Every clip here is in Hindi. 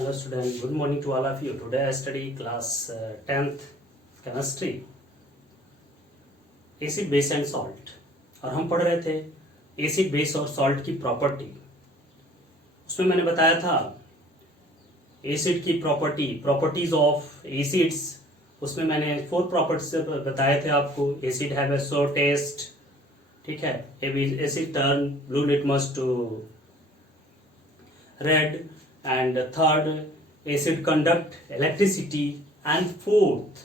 Hello student, good morning to all of you. Today I study class 10th chemistry, acid, base and salt. और हम पढ़ रहे थे एसिड, बेस और सॉल्ट की प्रॉपर्टी. उसमें मैंने बताया था एसिड की प्रॉपर्टीज ऑफ एसिड्स. उसमें मैंने 4 प्रॉपर्टीज बताए थे आपको. एसिड हैव ए सोर टेस्ट, ठीक है. Acid turn blue litmus to red. And third, acid conduct electricity. And fourth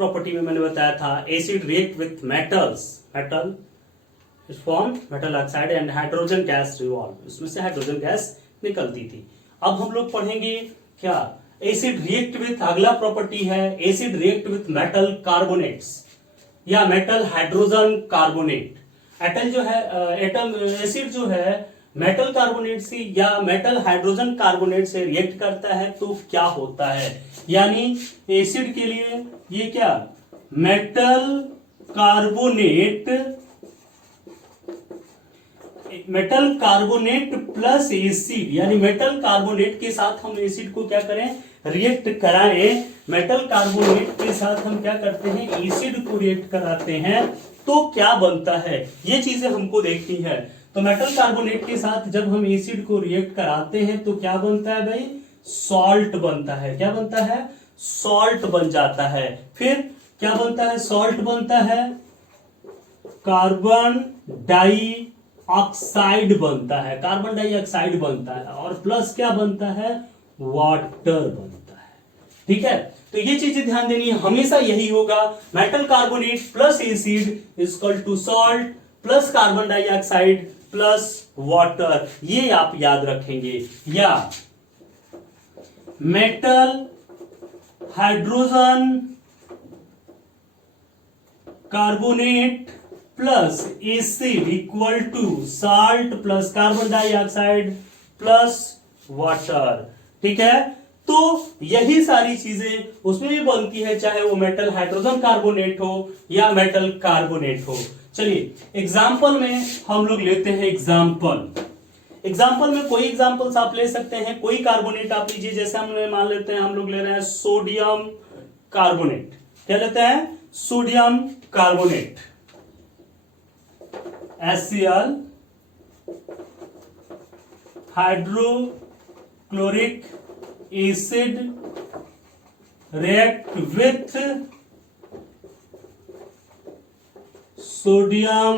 property में मैंने बताया था acid react with metals. Metal is formed, metal oxide and hydrogen gas revolve. उसमें से हाइड्रोजन गैस निकलती थी. अब हम लोग पढ़ेंगे क्या acid react with. अगला प्रॉपर्टी है acid react with metal carbonates या metal hydrogen carbonate. एटल जो है एसिड जो है मेटल कार्बोनेट से या मेटल हाइड्रोजन कार्बोनेट से रिएक्ट करता है तो क्या होता है. यानी एसिड के लिए ये क्या मेटल कार्बोनेट प्लस एसिड, यानी मेटल कार्बोनेट के साथ हम एसिड को क्या करें रिएक्ट कराएं. मेटल कार्बोनेट के साथ हम क्या करते हैं एसिड को रिएक्ट कराते हैं तो क्या बनता है, ये चीजें हमको देखनी है. तो मेटल कार्बोनेट के साथ जब हम एसिड को रिएक्ट कराते हैं तो क्या बनता है भाई, सॉल्ट बनता है. क्या बनता है, सॉल्ट बन जाता है. फिर क्या बनता है, सॉल्ट बनता है, कार्बन डाइऑक्साइड बनता है. कार्बन डाइऑक्साइड बनता है और प्लस क्या बनता है, वाटर बनता है. ठीक है, तो ये चीजें ध्यान देनी है. हमेशा यही होगा, metal carbonate plus acid is equal to salt plus carbon dioxide plus water. ये आप याद रखेंगे. या metal hydrogen carbonate plus acid equal to salt plus carbon dioxide plus water. ठीक है, तो यही सारी चीजें उसमें भी बनती है, चाहे वो मेटल हाइड्रोजन कार्बोनेट हो या मेटल कार्बोनेट हो. चलिए एग्जाम्पल में हम लोग लेते हैं. एग्जाम्पल में कोई एग्जाम्पल्स आप ले सकते हैं. कोई कार्बोनेट आप लीजिए, जैसे हम मान लेते हैं हम लोग ले रहे हैं सोडियम कार्बोनेट. क्या लेते हैं, sodium carbonate HCl, hydrochloric acid react with sodium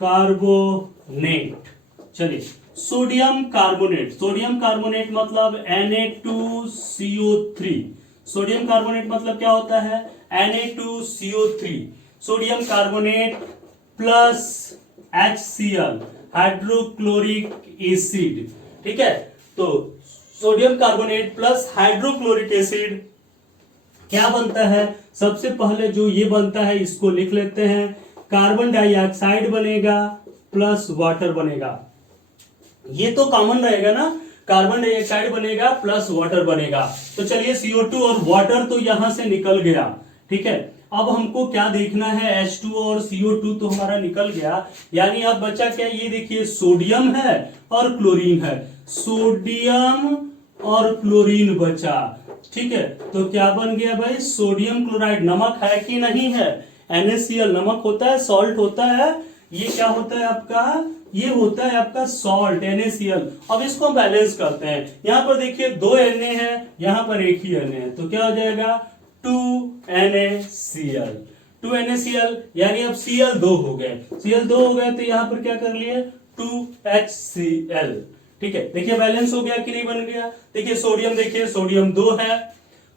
carbonate. चलिए सोडियम कार्बोनेट मतलब Na2CO3. सोडियम कार्बोनेट मतलब क्या होता है, Na2CO3. Sodium carbonate plus HCl, hydrochloric acid. ठीक है, तो sodium carbonate plus hydrochloric acid क्या बनता है. सबसे पहले जो ये बनता है इसको लिख लेते हैं. कार्बन डाइऑक्साइड बनेगा प्लस वाटर बनेगा. ये तो कॉमन रहेगा ना, कार्बन डाइऑक्साइड बनेगा प्लस वाटर बनेगा. तो चलिए CO2 और वाटर तो यहां से निकल गया. ठीक है, अब हमको क्या देखना है, H2 और CO2 तो हमारा निकल गया. यानी अब बचा क्या, ये देखिए सोडियम है और क्लोरीन है. सोडियम और क्लोरीन बचा. ठीक है, तो क्या बन गया भाई, सोडियम क्लोराइड. नमक है कि नहीं है, NaCl नमक होता है, सॉल्ट होता है. ये क्या होता है आपका, ये होता है आपका सॉल्ट NaCl. अब इसको हम बैलेंस करते हैं. यहां पर देखिए 2 Na है, यहां पर एक ही Na है, तो क्या हो जाएगा 2NaCl. 2NaCl यानी अब Cl 2 हो गए. Cl 2 हो गए तो यहां पर क्या कर लिए 2HCl. ठीक है, देखिए बैलेंस हो गया कि नहीं बन गया. देखिए सोडियम, देखिए सोडियम 2 है,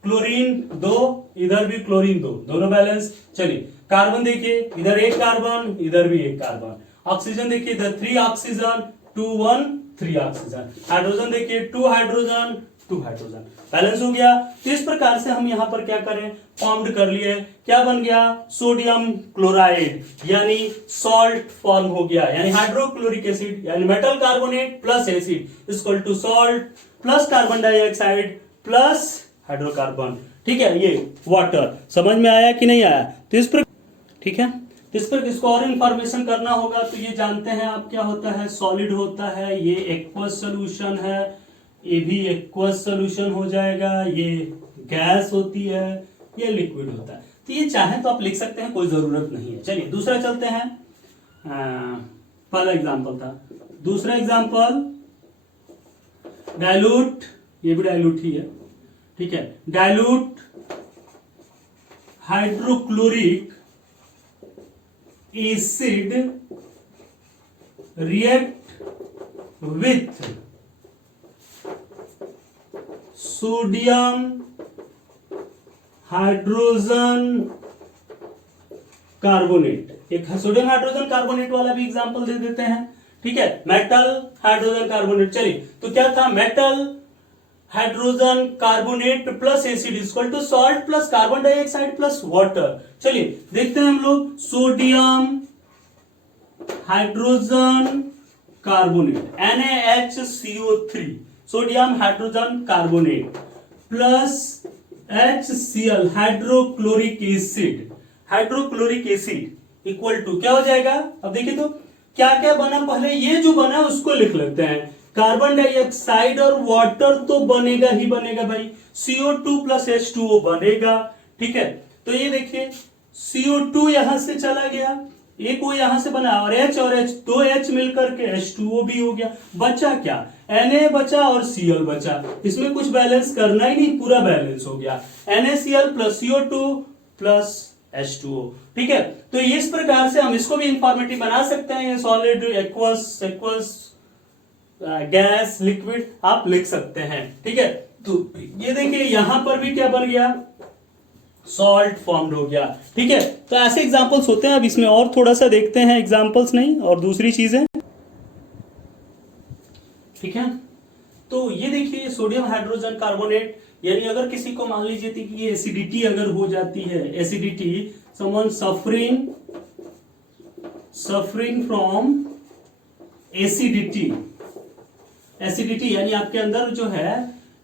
क्लोरीन 2, इधर भी क्लोरीन 2, दोनों बैलेंस. चलिए कार्बन देखिए, इधर एक कार्बन, इधर भी एक कार्बन. ऑक्सीजन देखिए, इधर 3 ऑक्सीजन, 2 1 3 ऑक्सीजन. हाइड्रोजन देखिए 2 हाइड्रोजन, 2 हाइड्रोजन. बैलेंस हो गया. तो इस प्रकार से हम यहां पर क्या करें, फॉर्म्ड कर लिए. क्या बन गया, सोडियम क्लोराइड यानी सॉल्ट फॉर्म हो गया. यानी हाइड्रोक्लोरिक एसिड यानी metal carbonate plus acid equal to salt plus carbon dioxide plus hydrocarbon. ठीक है, ये वाटर. समझ में आया कि नहीं आया. तो इस प्रकार, ठीक है, इस पर किसको और इंफॉर्मेशन करना होगा तो ये जानते हैं आप क्या होता है, सॉलिड होता है, ये एक्वस सोल्यूशन है, ये भी एक्वस सोल्यूशन हो जाएगा, ये गैस होती है, ये लिक्विड होता है। तो ये चाहे तो आप लिख सकते हैं, कोई जरूरत नहीं है। चलिए दूसरा चलते हैं। पहला एग्जांपल था, दूसरा एग्जांपल डाइल्यूट, ये भी डाइल्यूट ही है, ठीक है। Dilute hydrochloric acid react with sodium hydrogen carbonate. एक सोडियम हाइड्रोजन कार्बोनेट वाला भी एग्जांपल दे देते हैं, ठीक है। मेटल हाइड्रोजन कार्बोनेट, चलिए तो क्या था, metal hydrogen carbonate plus acid equal to salt plus carbon dioxide plus water. चलिए देखते हैं हम लोग, sodium hydrogen carbonate NaHCO3, sodium hydrogen carbonate plus HCl hydrochloric acid, hydrochloric acid equal to क्या हो जाएगा। अब देखिए तो क्या क्या बना, पहले ये जो बना उसको लिख लेते हैं। कार्बन डाइऑक्साइड और वाटर तो बनेगा ही बनेगा भाई, CO2 प्लस H2O बनेगा, ठीक है। तो ये देखिए CO2 यहां से चला गया, एक वो यहां से बना, और H और H, दो H मिलकर के H2O भी हो गया, बचा क्या, Na बचा और Cl बचा। इसमें कुछ बैलेंस करना ही नहीं, पूरा बैलेंस हो गया, NaCl plus CO2 plus H2O, ठीक है। तो इस प्रकार से हम इसको भी इंफॉर्मेटिव बना सकते हैं, सॉलिड, एक्वस, गैस, लिक्विड आप लिख सकते हैं, ठीक है। तो ये देखिए यहां पर भी क्या बन गया, सॉल्ट फॉर्म्ड हो गया, ठीक है। तो ऐसे एग्जांपल्स होते हैं। अब इसमें और थोड़ा सा देखते हैं, एग्जांपल्स नहीं और दूसरी चीजें, ठीक है। तो ये देखिए सोडियम हाइड्रोजन कार्बोनेट, यानी अगर किसी को मान लीजिए कि ये एसिडिटी अगर हो जाती है, acidity, someone suffering from acidity, acidity यानी आपके अंदर जो है,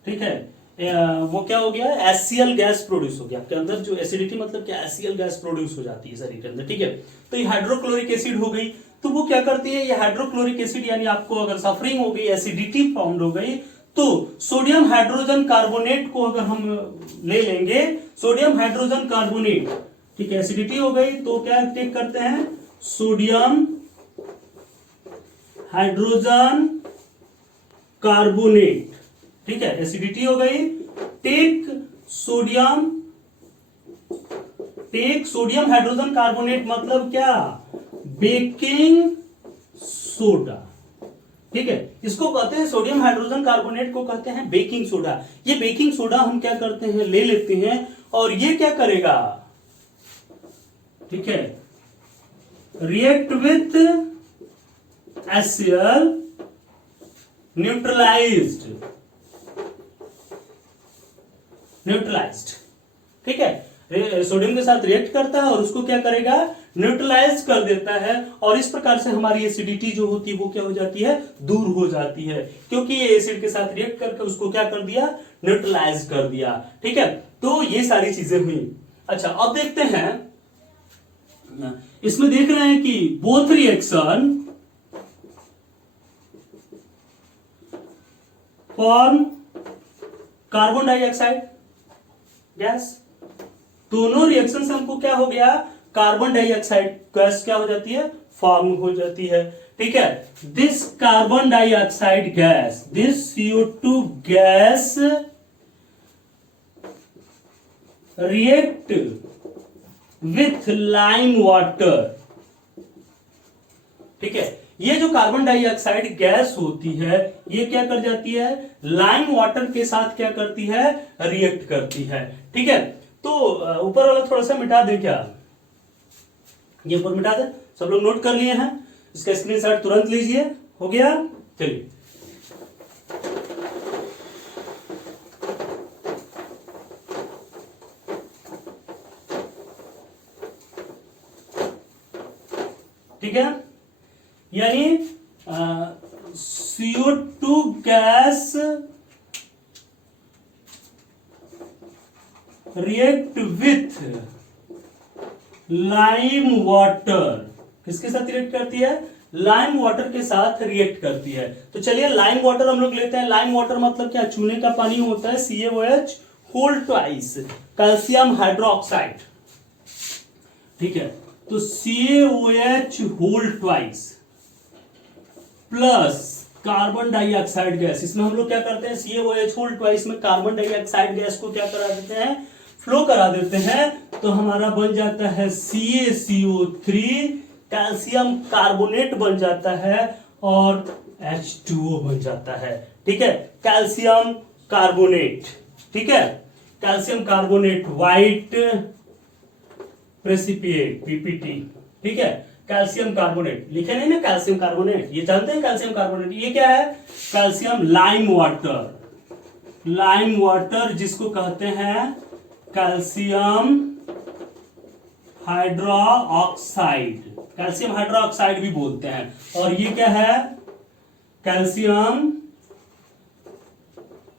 ठीक है, वो क्या हो गया, HCl गैस प्रोड्यूस हो गया आपके अंदर। जो एसिडिटी मतलब क्या, HCl गैस प्रोड्यूस हो जाती है शरीर के अंदर, ठीक है। तो ये हाइड्रोक्लोरिक एसिड हो गई, तो वो क्या करती है, ये हाइड्रोक्लोरिक एसिड यानी आपको अगर सफरिंग हो गई, एसिडिटी फॉर्म्ड हो गई, तो सोडियम हाइड्रोजन कार्बोनेट को अगर हम ले लेंगे, सोडियम हाइड्रोजन कार्बोनेट, ठीक है, एसिडिटी हो गई तो क्या टेक करते हैं, सोडियम हाइड्रोजन कार्बोनेट, ठीक है, एसिडिटी हो गई, टेक सोडियम हाइड्रोजन कार्बोनेट मतलब क्या, बेकिंग सोडा, ठीक है। इसको कहते हैं, सोडियम हाइड्रोजन कार्बोनेट को कहते हैं बेकिंग सोडा। ये बेकिंग सोडा हम क्या करते हैं, ले लेते हैं और ये क्या करेगा, ठीक है, रिएक्ट विथ HCl न्यूट्रलाइज्ड, ठीक है, सोडियम के साथ रिएक्ट करता है और उसको क्या करेगा, न्यूट्रलाइज कर देता है, और इस प्रकार से हमारी एसिडिटी जो होती है वो क्या हो जाती है, दूर हो जाती है, क्योंकि ये एसिड के साथ रिएक्ट करके उसको क्या कर दिया, न्यूट्रलाइज कर दिया, ठीक है। तो ये सारी चीजें हुई। अच्छा अब देखते हैं, इसमें देख रहे हैं कि both reaction form carbon dioxide gas, दोनों रिएक्शन से हमको क्या हो गया, कार्बन डाइऑक्साइड गैस क्या हो जाती है, फॉर्म हो जाती है, ठीक है। This carbon dioxide gas, this CO2 gas react with lime water, ठीक है। ये जो कार्बन डाइऑक्साइड गैस होती है ये क्या कर जाती है, लाइम वाटर के साथ क्या करती है, रिएक्ट करती है, ठीक है। तो ऊपर वाला थोड़ा सा मिटा दे क्या, ये ऊपर मिटा दे, सब लोग नोट कर लिए हैं, इसका स्क्रीनशॉट तुरंत लीजिए, हो गया। चलिए ठीक है, यानी CO2 gas react with lime water किसके साथ रिएक्ट करती है? लाइम वाटर के साथ रिएक्ट करती है। तो चलिए लाइम वाटर हम लोग लेते हैं। लाइम वाटर मतलब क्या? चूने का पानी होता है, CaOH whole twice calcium hydroxide. ठीक है, तो CaOH whole twice plus carbon dioxide gas. इसमें हम लोग क्या करते हैं? CaOH होल ट्वाइस में कार्बन डाइऑक्साइड गैस को क्या करा देते हैं? फ्लो करा देते हैं। तो हमारा बन जाता है CaCO3, कैल्शियम कार्बोनेट बन जाता है और H2O बन जाता है। ठीक है, कैल्शियम कार्बोनेट। ठीक है, कैल्शियम कार्बोनेट व्हाइट प्रेसिपिएट PPT। ठीक है, कैल्शियम कार्बोनेट लिखे नहीं ना, कैल्शियम कार्बोनेट, ये जानते हैं कैल्शियम कार्बोनेट। ये क्या है? Calcium lime water. Lime water जिसको कहते हैं कैल्शियम हाइड्रोक्साइड, कैल्शियम हाइड्रोक्साइड भी बोलते हैं। और ये क्या है? कैल्शियम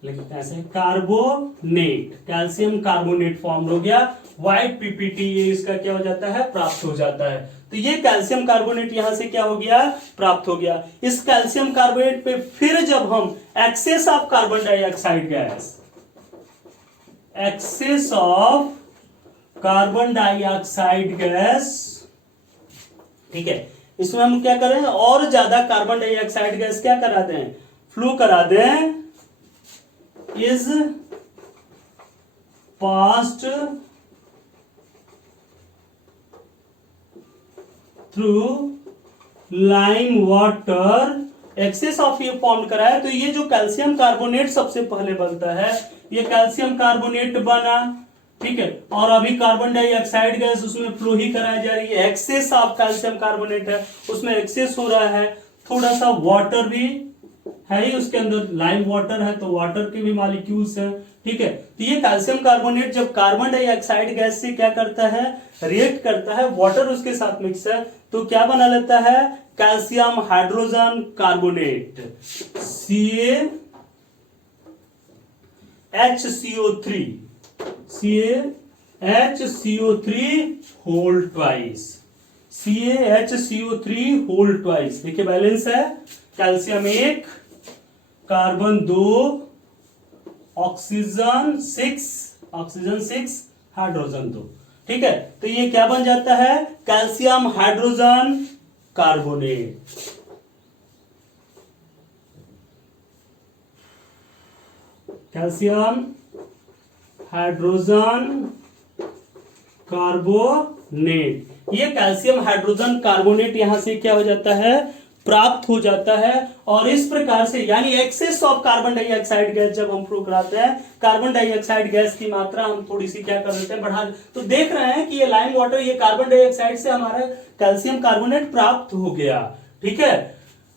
लेकिन कैसे? कार्बोनेट, कैल्शियम कार्बोनेट फॉर्म हो गया। व्हाइट PPT ये इसका क्या हो जाता है? प्राप्त हो जाता है। तो ये कैल्शियम कार्बोनेट यहां से क्या हो गया? प्राप्त हो गया। इस कैल्शियम कार्बोनेट पे फिर जब हम excess of carbon dioxide gas, excess of carbon dioxide gas, ठीक है, इसमें हम क्या करें? और ज्यादा कार्बन डाइऑक्साइड गैस क्या करा दें? फ्लो करा दें। Is passed through lime water, excess of ये फॉर्म करा है। तो ये जो कैल्शियम कार्बोनेट सबसे पहले बनता है, ये कैल्शियम कार्बोनेट बना। ठीक है, और अभी कार्बन डाइऑक्साइड गैस उसमें फ्लो ही कराई जा रही है। एक्सेस ऑफ कैल्शियम कार्बोनेट है, उसमें एक्सेस हो रहा है। थोड़ा सा वाटर भी है ही उसके अंदर, लाइम वाटर है तो वाटर के भी मॉलिक्यूल्स हैं। ठीक है, तो ये कैल्शियम कार्बोनेट जब कार्बन डाइऑक्साइड गैस से क्या करता है? रिएक्ट करता है, वाटर उसके साथ मिक्स है, तो क्या बना लेता है? Calcium hydrogen carbonate, CaHCO3, CaHCO3 whole twice, CaHCO3 whole twice. देखिए बैलेंस है, कैल्शियम 1, कार्बन 2, ऑक्सीजन 6, हाइड्रोजन 2। ठीक है, तो ये क्या बन जाता है? Calcium hydrogen carbonate. Calcium hydrogen carbonate. ये कैल्शियम हाइड्रोजन कार्बोनेट यहां से क्या हो जाता है? प्राप्त हो जाता है। और इस प्रकार से यानी excess of carbon dioxide gas जब हम फ्लो कराते हैं, कार्बन डाइऑक्साइड गैस की मात्रा हम थोड़ी सी क्या कर देते हैं? बढ़ा। तो देख रहे हैं कि ये लाइम वाटर, ये कार्बन डाइऑक्साइड से हमारा कैल्शियम कार्बोनेट प्राप्त हो गया। ठीक है,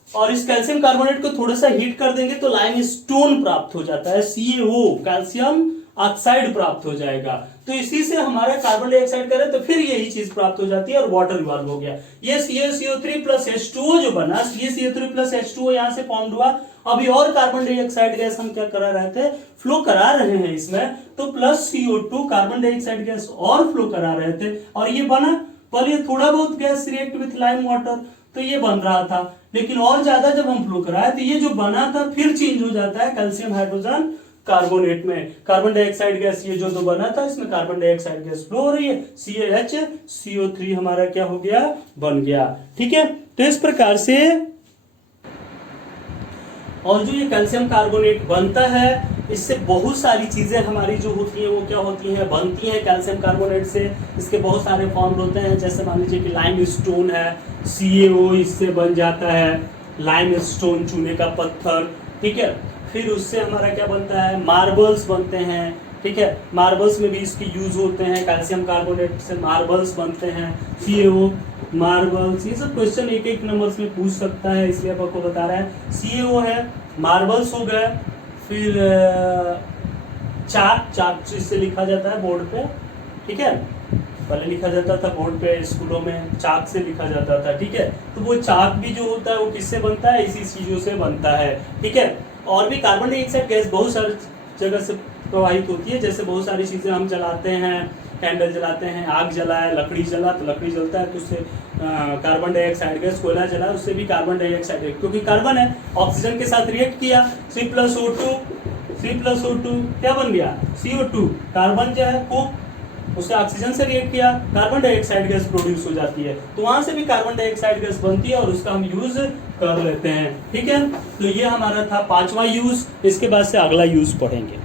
और इस कैल्शियम कार्बोनेट को थोड़ा सा हीट कर देंगे तो लाइम स्टोन प्राप्त हो जाता है, CaO कैल्शियम ऑक्साइड प्राप्त हो जाएगा। तो इसी से हमारा कार्बन डाइऑक्साइड करें तो फिर यही चीज प्राप्त हो जाती है और वाटर इवॉल्व हो गया। ये CaCO3 प्लस H2O जो बना, CaCO3 प्लस H2O यहां से फॉर्म हुआ। अभी और कार्बन डाइऑक्साइड गैस हम क्या करा रहे थे? फ्लो करा रहे हैं इसमें, तो plus CO2 carbon dioxide gas और फ्लो करा रहे थे और ये बना। पर ये थोड़ा बहुत gas react with lime water, तो ये बन रहा था। लेकिन और ज्यादा जब हम फ्लो कराए तो ये जो बना था फिर चेंज हो जाता है कैल्शियम हाइड्रोजन कार्बोनेट में। कार्बन डाइऑक्साइड गैस ये जो बना था, इसमें कार्बन डाइऑक्साइड गैस फ्लो हो रही है, CaHCO3 हमारा क्या हो गया? बन गया। ठीक है, तो इस प्रकार से और जो ये कैल्शियम कार्बोनेट बनता है, इससे बहुत सारी चीजें हमारी जो होती हैं वो क्या होती हैं? बनती हैं कैल्शियम कार्बोनेट से। इसके बहुत सारे फॉर्म होते हैं, जैसे मान लीजिए कि लाइम स्टोन है, CaO इससे बन जाता है, लाइम स्टोन चूने का पत्थर। ठीक है, फिर उससे हमारा क्या बनता है? मार्बल्स बनते हैं। ठीक है, मार्बल्स में भी इसके यूज होते हैं, कैल्शियम कार्बोनेट से मार्बल्स बनते हैं, CaO मार्बल्स। ये सब क्वेश्चन एक एक नंबर में पूछ सकता है, इसलिए आपको बता रहा है। CaO है, मार्बल्स हो गए, फिर चाक से लिखा जाता है बोर्ड पे। ठीक है, पहले लिखा जाता था बोर्ड पे, स्कूलों में चाक से लिखा जाता था। ठीक है, तो वो चाक भी जो होता है वो किससे बनता है? इसी चीजों से बनता है। ठीक है, और भी कार्बन डाइऑक्साइड गैस बहुत सारी जगह से प्रवाहित होती है, जैसे बहुत सारी चीजें हम जलाते हैं, कैंडल जलाते हैं, आग जलाए, लकड़ी जला तो लकड़ी जलता है तो उससे कार्बन डाइऑक्साइड गैस, कोयला जला उससे भी कार्बन डाइऑक्साइड, क्योंकि कार्बन है ऑक्सीजन के साथ रिएक्ट किया, C+O2 क्या बन गया CO2, कार्बन जो है वो उससे ऑक्सीजन से रिएक्ट किया, कार्बन डाइऑक्साइड गैस प्रोड्यूस हो जाती है, तो वहां से भी कार्बन डाइऑक्साइड गैस बनती है और उसका हम यूज कर लेते हैं। ठीक है, तो ये हमारा था 5वां यूज। इसके बाद से अगला यूज पढ़ेंगे।